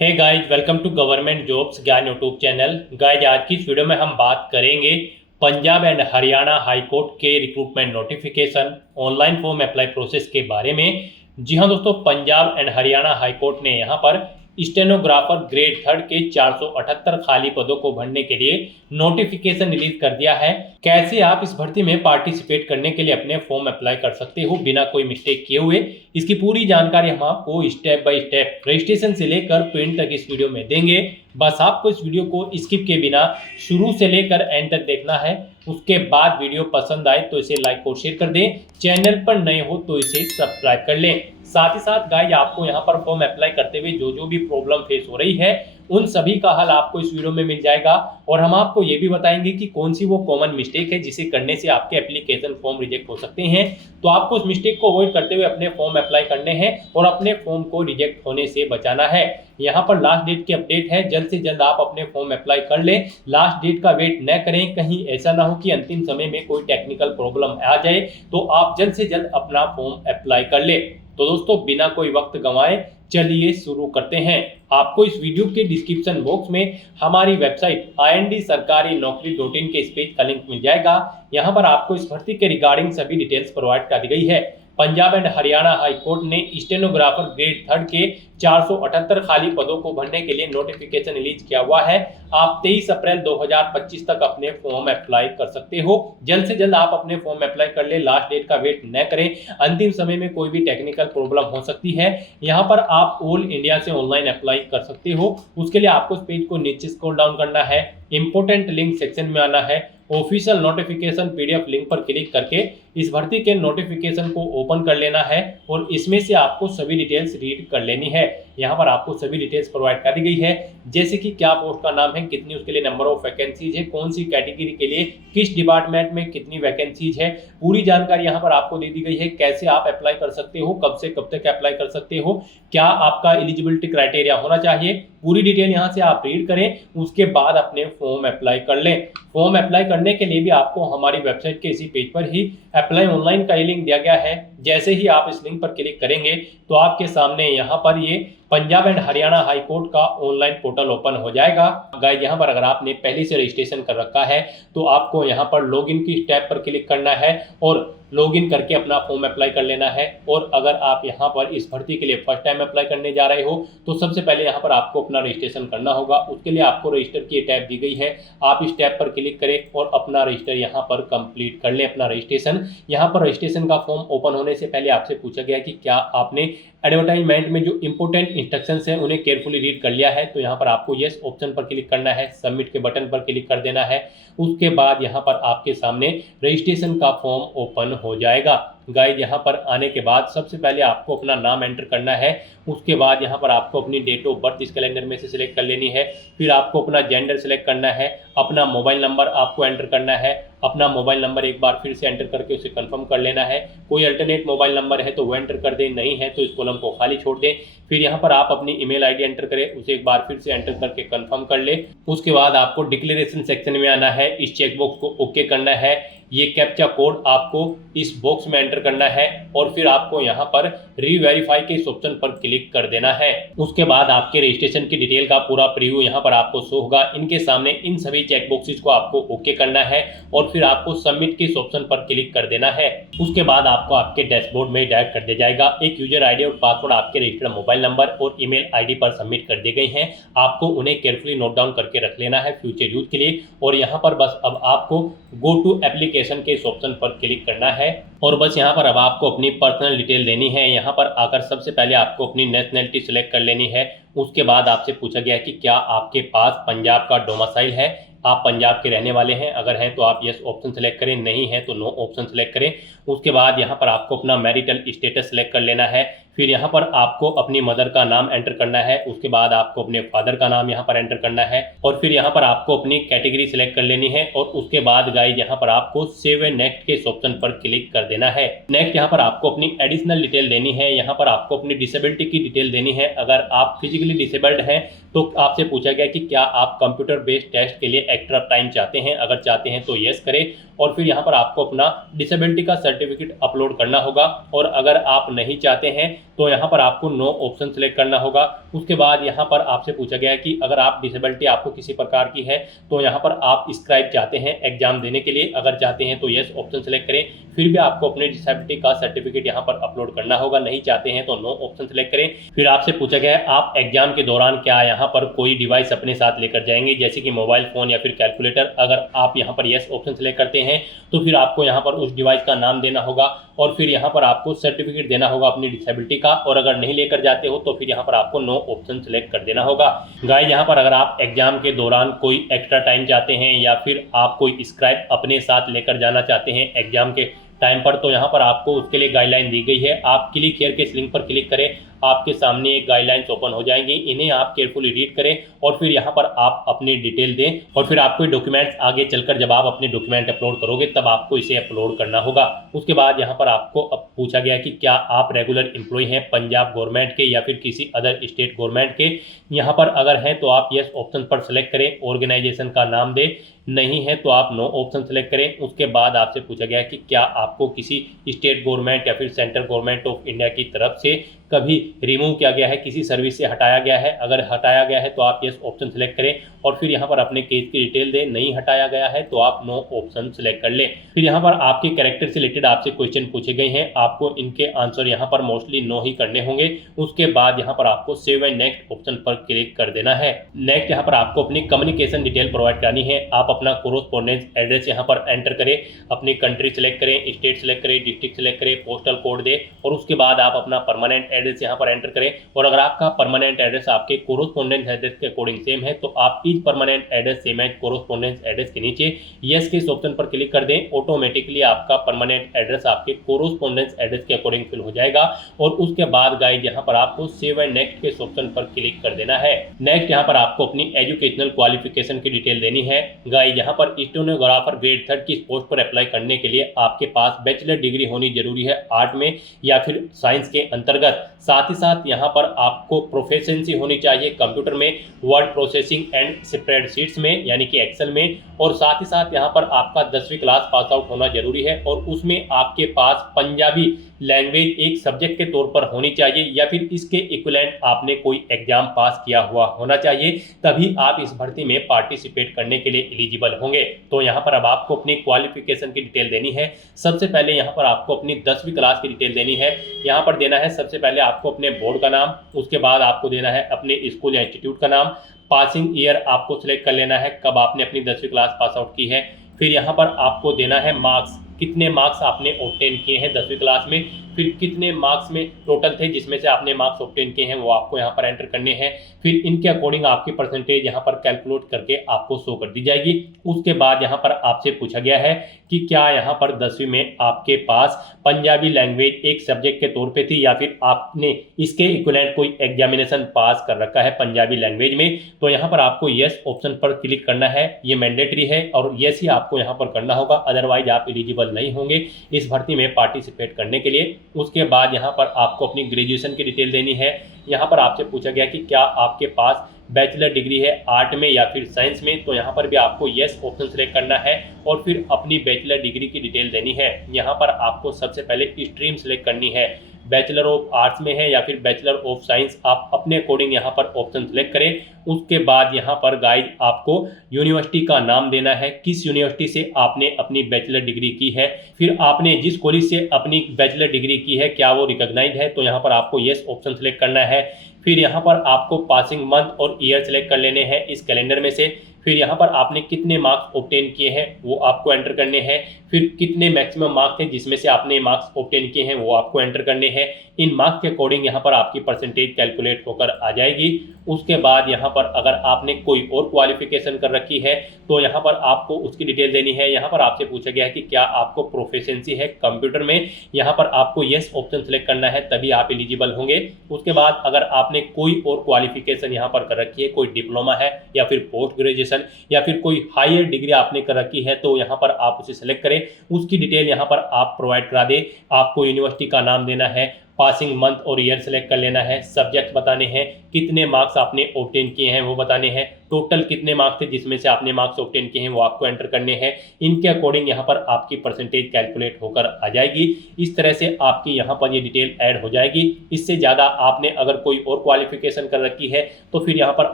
Hey guys, welcome to government jobs Gyan YouTube channel. Guys, आज की इस वीडियो में हम बात करेंगे Punjab and Haryana high court के recruitment notification online form apply process के बारे में। जी हां दोस्तों, Punjab and Haryana high court ने यहां पर स्टेनोग्राफर ग्रेड थर्ड के 478 खाली पदों को भरने के लिए नोटिफिकेशन रिलीज कर दिया है। कैसे आप इस भर्ती में पार्टिसिपेट करने के लिए अपने फॉर्म अप्लाई कर सकते हो बिना कोई मिस्टेक किए हुए, इसकी पूरी जानकारी हम आपको स्टेप बाय स्टेप रजिस्ट्रेशन से लेकर प्रिंट तक इस वीडियो में देंगे। बस आपको इस वीडियो को स्किप के बिना शुरू से लेकर एंड तक देखना है। उसके बाद वीडियो पसंद आए तो इसे लाइक और शेयर कर दें। चैनल पर नए हो तो इसे सब्सक्राइब कर लें। साथ ही साथ गाइस, आपको यहाँ पर फॉर्म अप्लाई करते हुए जो भी प्रॉब्लम फेस हो रही है उन सभी का हल आपको इस वीडियो में मिल जाएगा। और हम आपको ये भी बताएंगे कि कौन सी वो कॉमन मिस्टेक है जिसे करने से आपके एप्लीकेशन फॉर्म रिजेक्ट हो सकते हैं। तो आपको उस मिस्टेक को अवॉइड करते हुए अपने फॉर्म अप्लाई करने हैं और अपने फॉर्म को रिजेक्ट होने से बचाना है। यहाँ पर लास्ट डेट की अपडेट है, जल्द से जल्द आप अपने फॉर्म अप्लाई कर लें। लास्ट डेट का वेट न करें, कहीं ऐसा ना हो कि अंतिम समय में कोई टेक्निकल प्रॉब्लम आ जाए, तो आप जल्द से जल्द अपना फॉर्म अप्लाई कर लें। तो दोस्तों, बिना कोई वक्त गंवाए चलिए शुरू करते हैं। आपको इस वीडियो के डिस्क्रिप्शन बॉक्स में हमारी वेबसाइट IND-sarkari-naukri.in के इस पेज का लिंक मिल जाएगा। यहाँ पर आपको इस भर्ती के रिगार्डिंग सभी डिटेल्स प्रोवाइड कर दी गई है। Punjab and Haryana high court ने स्टेनोग्राफर ग्रेड थर्ड के 478 खाली पदों को भरने के लिए नोटिफिकेशन रिलीज किया हुआ है। आप 23 अप्रैल 2025 तक अपने फॉर्म अप्लाई कर सकते हो। जल्द से जल्द आप अपने फॉर्म अप्लाई कर ले, लास्ट डेट का वेट न करें, अंतिम समय में कोई भी टेक्निकल प्रॉब्लम हो सकती है। यहाँ पर आप ऑल इंडिया से ऑनलाइन अप्लाई कर सकते हो। उसके लिए आपको इस पेज को नीचे स्क्रॉल डाउन करना है, इंपोर्टेंट लिंक सेक्शन में आना है, ऑफिशियल नोटिफिकेशन PDF लिंक पर क्लिक करके इस भर्ती के नोटिफिकेशन को ओपन कर लेना है और इसमें से आपको सभी डिटेल्स रीड कर लेनी है। यहाँ पर आपको सभी डिटेल्स प्रोवाइड कर दी गई है, जैसे कि क्या पोस्ट का नाम है, कितनी उसके लिए नंबर ऑफ वैकेंसीज है, कौन सी कैटेगरी के लिए किस डिपार्टमेंट में कितनी वैकेंसीज है, पूरी जानकारी यहाँ पर आपको दे दी गई है। कैसे आप अप्लाई कर सकते हो, कब से कब तक अप्लाई कर सकते हो, क्या आपका एलिजिबिलिटी क्राइटेरिया होना चाहिए, पूरी डिटेल यहाँ से आप रीड करें। उसके बाद अपने फॉर्म अप्लाई कर लें। फॉर्म अप्लाई करने के लिए भी आपको हमारी वेबसाइट के इसी पेज पर ही अप्लाई ऑनलाइन का लिंक दिया गया है। जैसे ही आप इस लिंक पर क्लिक करेंगे तो आपके सामने यहाँ पर ये Punjab and Haryana high court का ऑनलाइन पोर्टल ओपन हो जाएगा। गाइस, यहाँ पर अगर आपने पहले से रजिस्ट्रेशन कर रखा है तो आपको यहाँ पर लॉगिन की टैब पर क्लिक करना है और लॉगिन करके अपना फॉर्म अप्लाई कर लेना है। और अगर आप यहाँ पर इस भर्ती के लिए फर्स्ट टाइम अप्लाई करने जा रहे हो तो सबसे पहले यहाँ पर आपको अपना रजिस्ट्रेशन करना होगा। उसके लिए आपको रजिस्टर की टैब दी गई है, आप इस टैब पर क्लिक करें और अपना रजिस्टर यहाँ पर कंप्लीट कर लें, अपना रजिस्ट्रेशन। यहाँ पर रजिस्ट्रेशन का फॉर्म ओपन होने से पहले आपसे पूछा गया कि क्या आपने एडवर्टाइजमेंट में जो इंपॉर्टेंट इंस्ट्रक्शंस हैं उन्हें केयरफुली रीड कर लिया है। तो यहाँ पर आपको यस ऑप्शन पर क्लिक करना है, सबमिट के बटन पर क्लिक कर देना है। उसके बाद यहाँ पर आपके सामने रजिस्ट्रेशन का फॉर्म ओपन हो जाएगा। गाइस, यहाँ पर आने के बाद सबसे पहले आपको अपना नाम एंटर करना है। उसके बाद यहाँ पर आपको अपनी डेट ऑफ बर्थ इस कैलेंडर में से सिलेक्ट कर लेनी है। फिर आपको अपना जेंडर सिलेक्ट करना है, अपना मोबाइल नंबर आपको एंटर करना है। अपना मोबाइल नंबर एक बार फिर से एंटर करके उसे कंफर्म कर लेना है। कोई अल्टरनेट मोबाइल नंबर है तो वो एंटर कर दें, नहीं है तो इस कॉलम को खाली छोड़ दें। फिर यहाँ पर आप अपनी ईमेल आईडी एंटर करें, उसे एक बार फिर से एंटर करके कंफर्म कर ले। उसके बाद आपको डिक्लेरेशन सेक्शन में आना है, इस चेकबॉक्स को ओके करना है। ये कैप्चा कोड आपको इस बॉक्स में एंटर करना है और फिर आपको यहाँ पर रीवेरीफाई के इस ऑप्शन पर क्लिक कर देना है। उसके बाद आपके रजिस्ट्रेशन की डिटेल का पूरा प्रीव्यू यहाँ पर आपको शो होगा। इनके सामने इन सभी चेक बॉक्सेस को आपको ओके करना है और फिर आपको सबमिट के इस ऑप्शन पर क्लिक कर देना है। उसके बाद आपको आपके डैशबोर्ड में डायरेक्ट कर दिया जाएगा। एक यूजर आईडी और पासवर्ड आपके रजिस्टर्ड मोबाइल नंबर और ईमेल आईडी पर सबमिट कर दिए गए हैं। आपको उन्हें केयरफुली नोट डाउन करके रख लेना है फ्यूचर यूज के लिए। और यहाँ पर बस अब आपको गो टू एप्लीकेशन के इस ऑप्शन पर क्लिक करना है और बस यहाँ पर अब आपको अपनी पर्सनल डिटेल देनी है। यहाँ पर आकर सबसे पहले आपको अपनी नेशनैलिटी सिलेक्ट कर लेनी है। उसके बाद आपसे पूछा गया कि क्या आपके पास पंजाब का डोमिसाइल है, आप पंजाब के रहने वाले हैं। अगर हैं तो आप यस ऑप्शन सेलेक्ट करें, नहीं है तो नो ऑप्शन सेलेक्ट करें। उसके बाद यहाँ पर आपको अपना मैरिटल स्टेटस सेलेक्ट कर लेना है। फिर यहाँ पर आपको अपनी मदर का नाम एंटर करना है। उसके बाद आपको अपने फादर का नाम यहाँ पर एंटर करना है और फिर यहाँ पर आपको अपनी कैटेगरी सिलेक्ट कर लेनी है। और उसके बाद गाइस, यहाँ पर आपको सेव एंड नेक्स्ट के इस ऑप्शन पर क्लिक कर देना है। नेक्स्ट यहाँ पर आपको अपनी एडिशनल डिटेल देनी है। यहाँ पर आपको अपनी डिसेबिलिटी की डिटेल देनी है। अगर आप फिजिकली डिसेबल्ड हैं तो आपसे पूछा गया कि क्या आप कंप्यूटर बेस्ड टेस्ट के लिए एक्स्ट्रा टाइम चाहते हैं। अगर चाहते हैं तो यस करें और फिर यहाँ पर आपको अपना डिसेबिलिटी का सर्टिफिकेट अपलोड करना होगा। और अगर आप नहीं चाहते हैं तो यहाँ पर आपको नो ऑप्शन सेलेक्ट करना होगा। उसके बाद यहाँ पर आपसे पूछा गया है कि अगर आप डिसेबिलिटी आपको किसी प्रकार की है तो यहाँ पर आप स्क्राइब चाहते हैं एग्जाम देने के लिए, अगर चाहते हैं तो यस ऑप्शन सेलेक्ट करें। फिर भी आपको अपने डिसेबिलिटी का सर्टिफिकेट यहाँ पर अपलोड करना होगा, नहीं चाहते हैं तो नो ऑप्शन सेलेक्ट करें। फिर आपसे पूछा गया है आप एग्जाम के दौरान क्या यहाँ पर कोई डिवाइस अपने साथ लेकर जाएंगे, जैसे कि मोबाइल फोन या फिर कैलकुलेटर। अगर आप यहाँ पर यस ऑप्शन सेलेक्ट करते हैं तो फिर आपको यहाँ पर उस डिवाइस का नाम देना होगा और फिर यहाँ पर आपको सर्टिफिकेट देना होगा अपनी डिसेबिलिटी का, और अगर नहीं लेकर जाते हो तो फिर यहाँ पर आपको नो ऑप्शन सेलेक्ट कर देना होगा। गाइस यहाँ पर अगर आप एग्जाम के दौरान कोई एक्स्ट्रा टाइम चाहते हैं या फिर आप कोई स्क्राइब अपने साथ लेकर जाना चाहते हैं एग्जाम के टाइम पर, तो यहाँ पर आपको उसके लिए गाइडलाइन दी गई है। आप क्लिक हियर के इस लिंक पर क्लिक करें, आपके सामने एक गाइडलाइंस ओपन हो जाएंगी, इन्हें आप केयरफुली रीड करें और फिर यहाँ पर आप अपनी डिटेल दें और फिर आपको डॉक्यूमेंट्स आगे चलकर जब आप अपने डॉक्यूमेंट अपलोड करोगे तब आपको इसे अपलोड करना होगा। उसके बाद यहाँ पर आपको अब पूछा गया कि क्या आप रेगुलर एम्प्लॉय हैं पंजाब गवर्नमेंट के या फिर किसी अदर स्टेट गवर्नमेंट के। यहाँ पर अगर हैं तो आप यस ऑप्शन पर सेलेक्ट करें, ऑर्गेनाइजेशन का नाम दें, नहीं है तो आप नो ऑप्शन सेलेक्ट करें। उसके बाद आपसे पूछा गया कि क्या आपको किसी स्टेट गवर्नमेंट या फिर सेंट्रल गवर्नमेंट ऑफ इंडिया की तरफ से कभी रिमूव किया गया है, किसी सर्विस से हटाया गया है। अगर हटाया गया है तो आप यस ऑप्शन सेलेक्ट करें और फिर यहाँ पर अपने केस की डिटेल दें, नहीं हटाया गया है तो आप नो ऑप्शन सेलेक्ट कर लें। फिर यहाँ पर आपके कैरेक्टर से रिलेटेड आपसे क्वेश्चन पूछे गए हैं, आपको इनके आंसर यहाँ पर मोस्टली नो ही करने होंगे। उसके बाद यहाँ पर आपको सेव एंड नेक्स्ट ऑप्शन पर क्लिक कर देना है। नेक्स्ट यहाँ पर आपको अपनी कम्युनिकेशन डिटेल प्रोवाइड करनी है। आप अपना कोरोस्पोंडेंस एड्रेस यहाँ पर एंटर करें, अपनी कंट्री सेलेक्ट करें, स्टेट सेलेक्ट करें, डिस्ट्रिक्ट सेलेक्ट करें, पोस्टल कोड दें और उसके बाद आप अपना परमानेंट एड्रेस यहाँ पर एंटर करें। और अगर आपका परमानेंट एड्रेस आपके कोरोस्पोंडेंस एड्रेस के अकॉर्डिंग सेम है तो आप इस permanent address same as correspondence address के नीचे यस के इस ऑप्शन पर क्लिक कर दें। ऑटोमेटिकली आपका परमानेंट एड्रेस आपके कोरोस्पोंडेंस एड्रेस के अकॉर्डिंग फिल हो जाएगा और उसके बाद गाइड यहाँ पर आपको सेव एंड नेक्स्ट के इस ऑप्शन पर क्लिक कर देना है। नेक्स्ट यहाँ पर आपको अपनी एजुकेशनल क्वालिफिकेशन की डिटेल देनी है। गाइड यहाँ पर स्टेनोग्राफर ग्रेड 3 की पोस्ट पर अप्लाई करने के लिए आपके पास बैचलर डिग्री होनी जरूरी है आर्ट में या फिर साइंस के अंतर्गत। साथ ही साथ यहाँ पर आपको प्रोफेशंसी होनी चाहिए कंप्यूटर में, वर्ड प्रोसेसिंग एंड स्प्रेडशीट्स में यानी कि एक्सेल में, और साथ ही साथ यहाँ पर आपका 10वीं क्लास पास आउट होना जरूरी है और उसमें आपके पास पंजाबी लैंग्वेज एक सब्जेक्ट के तौर पर होनी चाहिए या फिर इसके इक्विवेलेंट आपने कोई एग्जाम पास किया हुआ होना चाहिए, तभी आप इस भर्ती में पार्टिसिपेट करने के लिए एलिजिबल होंगे। तो यहाँ पर अब आपको अपनी क्वालिफिकेशन की डिटेल देनी है। सबसे पहले यहाँ पर आपको अपनी 10वीं क्लास की डिटेल देनी है। यहाँ पर देना है सबसे पहले आपको अपने बोर्ड का नाम, उसके बाद आपको देना है अपने स्कूल या इंस्टीट्यूट का नाम, पासिंग ईयर आपको सिलेक्ट कर लेना है कब आपने अपनी 10वीं क्लास पास आउट की है। फिर यहाँ पर आपको देना है मार्क्स, कितने मार्क्स आपने ऑब्टेन किए हैं 10वीं क्लास में, फिर कितने मार्क्स में टोटल थे जिसमें से आपने मार्क्स ऑब्टेन किए हैं वो आपको यहाँ पर एंटर करने हैं। फिर इनके अकॉर्डिंग आपकी परसेंटेज यहाँ पर कैलकुलेट करके आपको शो कर दी जाएगी। उसके बाद यहाँ पर आपसे पूछा गया है कि क्या यहाँ पर 10वीं में आपके पास पंजाबी लैंग्वेज एक सब्जेक्ट के तौर पे थी या फिर आपने इसके इक्विवेलेंट कोई एग्जामिनेशन पास कर रखा है पंजाबी लैंग्वेज में। तो यहाँ पर आपको यस ऑप्शन पर क्लिक करना है, ये मैंडेटरी है और यस ही आपको यहाँ पर करना होगा, अदरवाइज आप एलिजिबल नहीं होंगे इस भर्ती में पार्टिसिपेट करने के लिए। उसके बाद यहाँ पर आपको अपनी ग्रेजुएशन की डिटेल देनी है। यहाँ पर आपसे पूछा गया कि क्या आपके पास बैचलर डिग्री है आर्ट में या फिर साइंस में, तो यहाँ पर भी आपको यस ऑप्शन सेलेक्ट करना है और फिर अपनी बैचलर डिग्री की डिटेल देनी है। यहाँ पर आपको सबसे पहले स्ट्रीम सेलेक्ट करनी है, बैचलर ऑफ आर्ट्स में है या फिर बैचलर ऑफ साइंस, आप अपने अकॉर्डिंग यहाँ पर ऑप्शन सेलेक्ट करें। उसके बाद यहाँ पर गाइड आपको यूनिवर्सिटी का नाम देना है, किस यूनिवर्सिटी से आपने अपनी बैचलर डिग्री की है, फिर आपने जिस कॉलेज से अपनी बैचलर डिग्री की है क्या वो रिकॉग्नाइज्ड है, तो यहाँ पर आपको यस ऑप्शन सेलेक्ट करना है। फिर यहाँ पर आपको पासिंग मंथ और ईयर सेलेक्ट कर लेने हैं इस कैलेंडर में से। फिर यहाँ पर आपने कितने मार्क्स ऑब्टेन किए हैं वो आपको एंटर करने हैं। फिर कितने मैक्सिमम मार्क्स थे जिसमें से आपने मार्क्स ऑब्टेन किए हैं वो आपको एंटर करने हैं। इन मार्क्स के अकॉर्डिंग यहाँ पर आपकी परसेंटेज कैलकुलेट होकर आ जाएगी। उसके बाद यहाँ पर अगर आपने कोई और क्वालिफिकेशन कर रखी है तो यहाँ पर आपको उसकी डिटेल देनी है। यहाँ पर आपसे पूछा गया है कि क्या आपको प्रोफिशिएंसी है कंप्यूटर में, यहाँ पर आपको यस ऑप्शन सेलेक्ट करना है तभी आप एलिजिबल होंगे। उसके बाद अगर आपने कोई और क्वालिफिकेशन यहाँ पर कर रखी है, कोई डिप्लोमा है या फिर पोस्ट ग्रेजुएशन या फिर कोई हायर डिग्री आपने कर रखी है, तो यहाँ पर आप उसे सेलेक्ट करें, उसकी डिटेल यहाँ पर आप प्रोवाइड करा दें। आपको यूनिवर्सिटी का नाम देना है, पासिंग मंथ और ईयर सेलेक्ट कर लेना है, सब्जेक्ट बताने हैं, कितने मार्क्स आपने ऑब्टेन किए हैं वो बताने हैं, टोटल कितने मार्क्स थे जिसमें से आपने मार्क्स ऑब्टेन किए हैं वो आपको एंटर करने हैं। इनके अकॉर्डिंग यहाँ पर आपकी परसेंटेज कैलकुलेट होकर आ जाएगी। इस तरह से आपकी यहाँ पर ये डिटेल ऐड हो जाएगी। इससे ज़्यादा आपने अगर कोई और क्वालिफिकेशन कर रखी है तो फिर यहाँ पर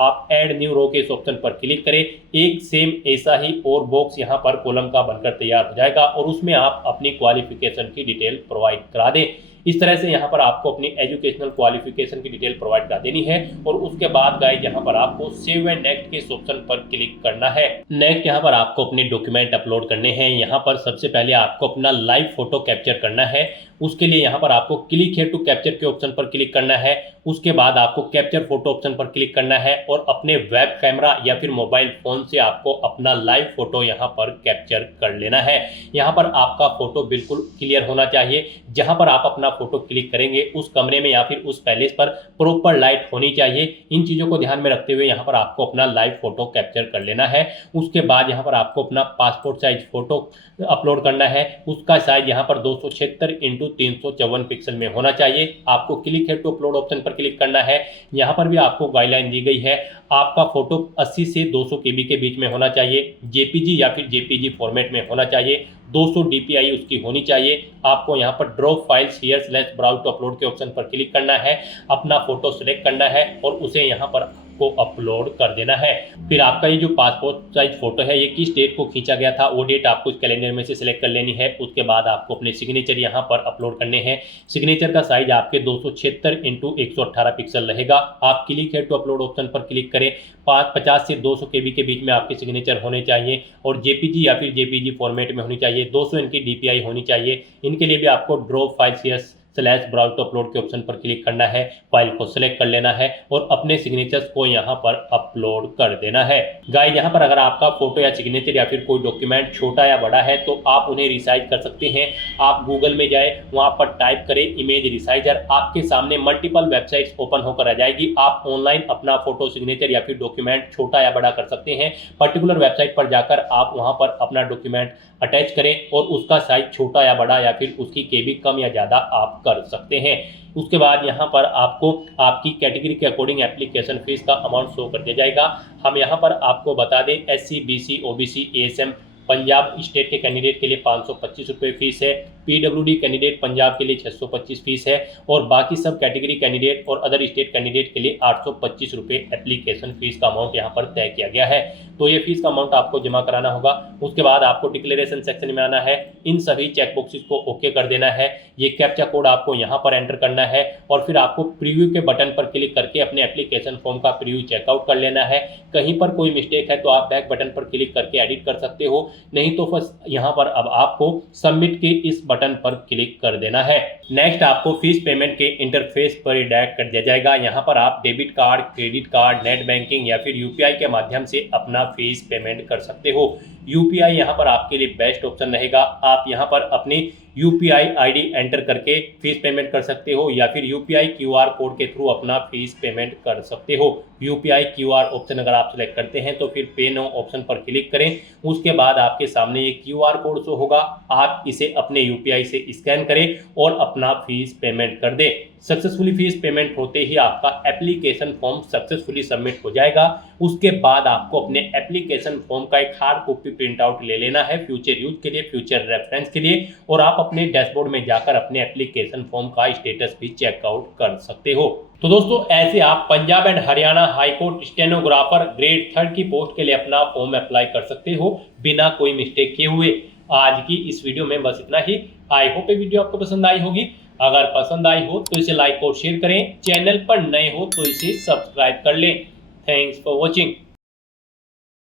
आप ऐड न्यू रो के इस ऑप्शन पर क्लिक करें। एक सेम ऐसा ही और बॉक्स यहाँ पर कॉलम का बनकर तैयार हो जाएगा और उसमें आप अपनी क्वालिफिकेशन की डिटेल प्रोवाइड करा दें। इस तरह से यहाँ पर आपको अपनी एजुकेशनल क्वालिफिकेशन की डिटेल प्रोवाइड कर देनी है और उसके बाद गाइस यहाँ पर आपको सेव एंड नेक्स्ट के इस ऑप्शन पर क्लिक करना है। नेक्स्ट यहाँ पर आपको अपने डॉक्यूमेंट अपलोड करने हैं। यहाँ पर सबसे पहले आपको अपना लाइव फोटो कैप्चर करना है। उसके लिए यहाँ पर आपको क्लिक हियर टू कैप्चर के ऑप्शन पर क्लिक करना है। उसके बाद आपको कैप्चर फोटो ऑप्शन पर क्लिक करना है और अपने वेब कैमरा या फिर मोबाइल फोन से आपको अपना लाइव फोटो यहाँ पर कैप्चर कर लेना है। यहाँ पर आपका फोटो बिल्कुल क्लियर होना चाहिए। जहाँ पर आप अपना फोटो क्लिक करेंगे उस कमरे में या फिर उस पैलेस पर प्रॉपर लाइट होनी चाहिए। इन चीज़ों को ध्यान में रखते हुए यहाँ पर आपको अपना लाइव फोटो कैप्चर कर लेना है। उसके बाद यहाँ पर आपको अपना पासपोर्ट साइज फोटो अपलोड करना है। उसका साइज यहाँ पर 276x354 पिक्सल में होना चाहिए। आपको क्लिक है टू अपलोड ऑप्शन पर क्लिक करना है। यहाँ पर भी आपको गाइडलाइन दी गई है। आपका फोटो 80 से 200 KB के बीच में होना चाहिए। जेपीजी या फिर जेपीजी फॉर्मेट में होना चाहिए। 200 DPI उसकी होनी चाहिए। आपको यहाँ पर drop files here slash browse to upload के ऑप्शन पर क्लिक करना है। अपना फोटो सेलेक्ट करना है और उसे यहाँ पर को अपलोड कर देना है। फिर आपका ये जो पासपोर्ट साइज फोटो है ये किस डेट को खींचा गया था वो डेट आपको इस कैलेंडर में से सिलेक्ट कर लेनी है। उसके बाद आपको अपने सिग्नेचर यहाँ पर अपलोड करने हैं। सिग्नेचर का साइज आपके 276x118 पिक्सल रहेगा। आप क्लिक है टू अपलोड ऑप्शन पर क्लिक करें। 50 से 200 KB के बीच में आपके सिग्नेचर होने चाहिए और जेपीजी या फिर जेपीजी फॉर्मेट में होनी चाहिए। 200 इनकी DPI होनी चाहिए। इनके लिए भी आपको drop file slash browse to upload के ऑप्शन पर क्लिक करना है। फाइल को सिलेक्ट कर लेना है और अपने सिग्नेचर्स को यहाँ पर अपलोड कर देना है। गाइस यहाँ पर अगर आपका फोटो या सिग्नेचर या फिर कोई डॉक्यूमेंट छोटा या बड़ा है तो आप उन्हें रिसाइज कर सकते हैं। आप गूगल में जाए, वहाँ पर टाइप करें इमेज रिसाइजर, आपके सामने मल्टीपल वेबसाइट्स ओपन होकर आ जाएगी। आप ऑनलाइन अपना फोटो, सिग्नेचर या फिर डॉक्यूमेंट छोटा या बड़ा कर सकते हैं। पर्टिकुलर वेबसाइट पर जाकर आप वहाँ पर अपना डॉक्यूमेंट अटैच करें और उसका साइज छोटा या बड़ा या फिर उसकी KB कम या ज़्यादा आप कर सकते हैं। उसके बाद यहाँ पर आपको आपकी कैटेगरी के अकॉर्डिंग एप्लीकेशन फीस का अमाउंट शो कर दिया जाएगा। हम यहाँ पर आपको बता दें SC, BC, OBC, ASM Punjab state के कैंडिडेट के लिए 525 रुपये फीस है। PWD कैंडिडेट पंजाब के लिए 625 फीस है और बाकी सब कैटेगरी कैंडिडेट और अदर स्टेट कैंडिडेट के लिए 825 रुपये एप्लीकेशन फीस का अमाउंट यहाँ पर तय किया गया है। तो ये फीस का अमाउंट आपको जमा कराना होगा। उसके बाद आपको डिक्लेरेशन सेक्शन में आना है। इन सभी चेकबॉक्सेस को ओके कर देना है। ये कैप्चा कोड आपको यहाँ पर एंटर करना है और फिर आपको प्रीव्यू के बटन पर क्लिक करके अपने एप्लीकेशन फॉर्म का प्रीव्यू चेकआउट कर लेना है। कहीं पर कोई मिस्टेक है तो आप बैक बटन पर क्लिक करके एडिट कर सकते हो, नहीं तो बस यहाँ पर अब आपको सबमिट के इस बटन पर क्लिक कर देना है। नेक्स्ट आपको फीस पेमेंट के इंटरफेस पर रिडायरेक्ट कर दिया जाएगा। यहाँ पर आप debit card, credit card, net banking या फिर UPI के माध्यम से अपना फीस पेमेंट कर सकते हो। UPI यहाँ पर आपके लिए बेस्ट ऑप्शन रहेगा। आप यहाँ पर अपनी UPI ID एंटर करके फीस पेमेंट कर सकते हो या फिर UPI QR कोड के थ्रू अपना फीस पेमेंट कर सकते हो। UPI QR ऑप्शन अगर आप सेलेक्ट करते हैं तो फिर पे नो ऑप्शन पर क्लिक करें। उसके बाद आपके सामने ये QR कोड शो होगा। आप इसे अपने UPI से स्कैन करें और अपना फीस पेमेंट कर दें। सक्सेसफुली फीस पेमेंट होते ही आपका एप्लीकेशन फॉर्म सक्सेसफुली सबमिट हो जाएगा। उसके बाद आपको अपने एप्लीकेशन फॉर्म का एक हार्ड कॉपी प्रिंट आउट ले लेना है फ्यूचर यूज के लिए, फ्यूचर रेफरेंस के लिए, और आप अपने डैशबोर्ड में जाकर अपने एप्लीकेशन फॉर्म का स्टेटस भी चेकआउट कर सकते हो। तो दोस्तों ऐसे आप Punjab and Haryana high court stenographer grade 3 की पोस्ट के लिए अपना फॉर्म अप्लाई कर सकते हो बिना कोई मिस्टेक किए हुए। आज की इस वीडियो में बस इतना ही। आई होप ये वीडियो आपको पसंद आई होगी। अगर पसंद आई हो तो इसे लाइक और शेयर करें। चैनल पर नए हो तो इसे सब्सक्राइब कर लें। Thanks for watching.